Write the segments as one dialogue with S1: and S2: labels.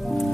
S1: Thank you.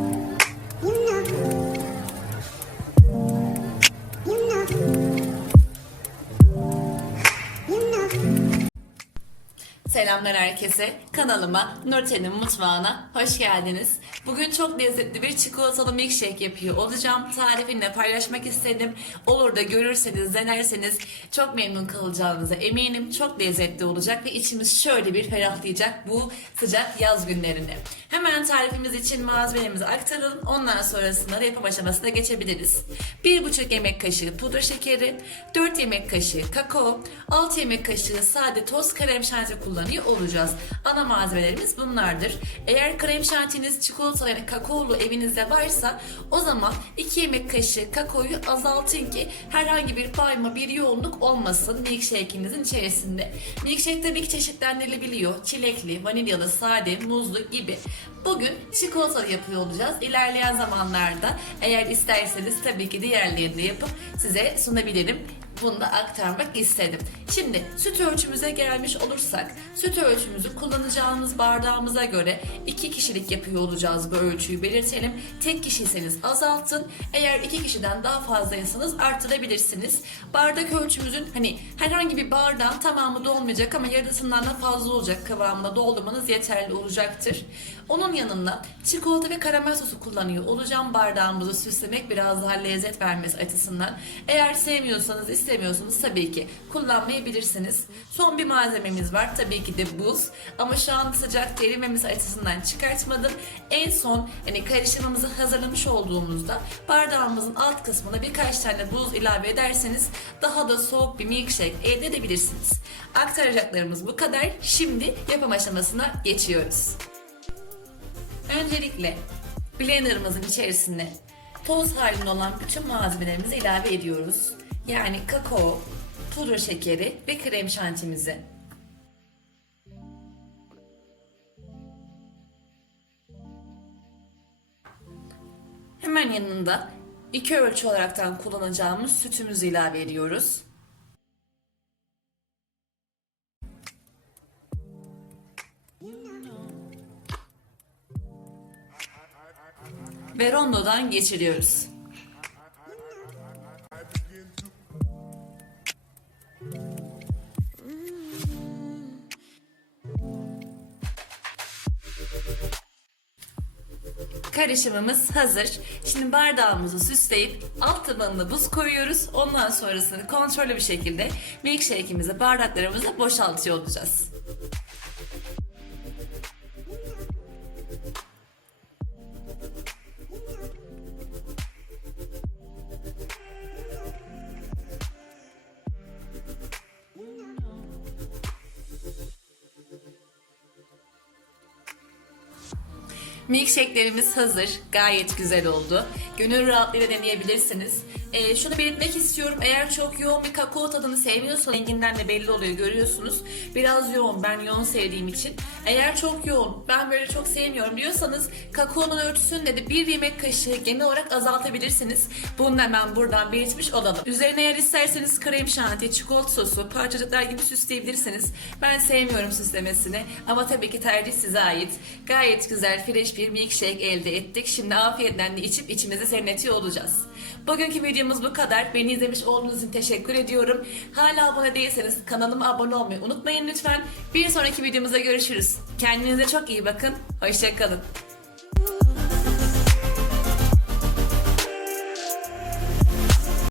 S1: Selamlar herkese. Kanalıma Nurten'in mutfağına hoş geldiniz. Bugün çok lezzetli bir çikolatalı milkshake yapıyor olacağım. Tarifini paylaşmak istedim. Olur da görürseniz, denerseniz çok memnun kalacağınıza eminim. Çok lezzetli olacak ve içimiz şöyle bir ferahlayacak bu sıcak yaz günlerinde. Hemen tarifimiz için malzemelerimizi aktaralım. Ondan sonrasında da yapım aşamasına geçebiliriz. 1,5 yemek kaşığı pudra şekeri, 4 yemek kaşığı kakao, 6 yemek kaşığı sade toz krem şanti kullanıyor olacağız. Ana malzemelerimiz bunlardır. Eğer krem şantiniz çikolatalı yani kakaolu evinizde varsa o zaman 2 yemek kaşığı kakaoyu azaltın ki herhangi bir payma bir yoğunluk olmasın milkshake'inizin içerisinde. Milkshake tabii ki çeşitlendirilebiliyor. Çilekli, vanilyalı, sade, muzlu gibi. Bugün çikolatalı yapıyor olacağız. İlerleyen zamanlarda eğer isterseniz tabii ki diğerlerini de yapıp size sunabilirim. Bunu da aktarmak istedim. Şimdi süt ölçümüze gelmiş olursak süt ölçümüzü kullanacağımız bardağımıza göre iki kişilik yapıyor olacağız bu ölçüyü belirtelim. Tek kişiyseniz azaltın. Eğer iki kişiden daha fazlaysanız arttırabilirsiniz. Bardak ölçümüzün hani herhangi bir bardağın tamamı dolmayacak ama yarısından da fazla olacak kıvamına doldurmanız yeterli olacaktır. Onun yanında çikolata ve karamel sosu kullanıyor olacağım bardağımızı süslemek biraz daha lezzet vermesi açısından. Eğer sevmiyorsanız istemiyorsanız tabii ki kullanmayabilirsiniz. Son bir malzememiz var tabii ki de buz ama şu an sıcak erimemesi açısından çıkartmadım. En son hani karışımımızı hazırlamış olduğumuzda bardağımızın alt kısmına birkaç tane buz ilave ederseniz daha da soğuk bir milkshake elde edebilirsiniz. Aktaracaklarımız bu kadar. Şimdi yapım aşamasına geçiyoruz. Öncelikle blenderımızın içerisine toz halinde olan bütün malzemelerimizi ilave ediyoruz. Yani kakao, pudra şekeri ve krem şantimizi. Hemen yanında iki ölçü olaraktan kullanacağımız sütümüzü ilave ediyoruz. Ve rondodan geçiriyoruz. Karışımımız hazır. Şimdi bardağımızı süsleyip alt tabanına buz koyuyoruz. Ondan sonrasını kontrollü bir şekilde milkshake'imizi bardaklarımıza boşaltıyor olacağız. Milkshake'lerimiz hazır. Gayet güzel oldu. Gönül rahatlığıyla deneyebilirsiniz. Ee, şunu belirtmek istiyorum. Eğer çok yoğun bir kakao tadını sevmiyorsanız renginden de belli oluyor görüyorsunuz. Biraz yoğun. Ben yoğun sevdiğim için. Eğer çok yoğun, ben böyle çok sevmiyorum diyorsanız kakaonun ölçüsünü de bir yemek kaşığı genel olarak azaltabilirsiniz. Bunu hemen buradan belirtmiş olalım. Üzerine eğer isterseniz krem şanti, çikolata sosu, parçacıklar gibi süsleyebilirsiniz. Ben sevmiyorum süslemesini ama tabii ki tercih size ait. Gayet güzel, fresh bir milkshake elde ettik. Şimdi afiyetle içip içimizi serinletiyor olacağız. Bugünkü videomuz bu kadar. Beni izlemiş olduğunuz için teşekkür ediyorum. Hala abone değilseniz kanalıma abone olmayı unutmayın lütfen. Bir sonraki videomuzda görüşürüz. Kendinize çok iyi bakın. Hoşçakalın.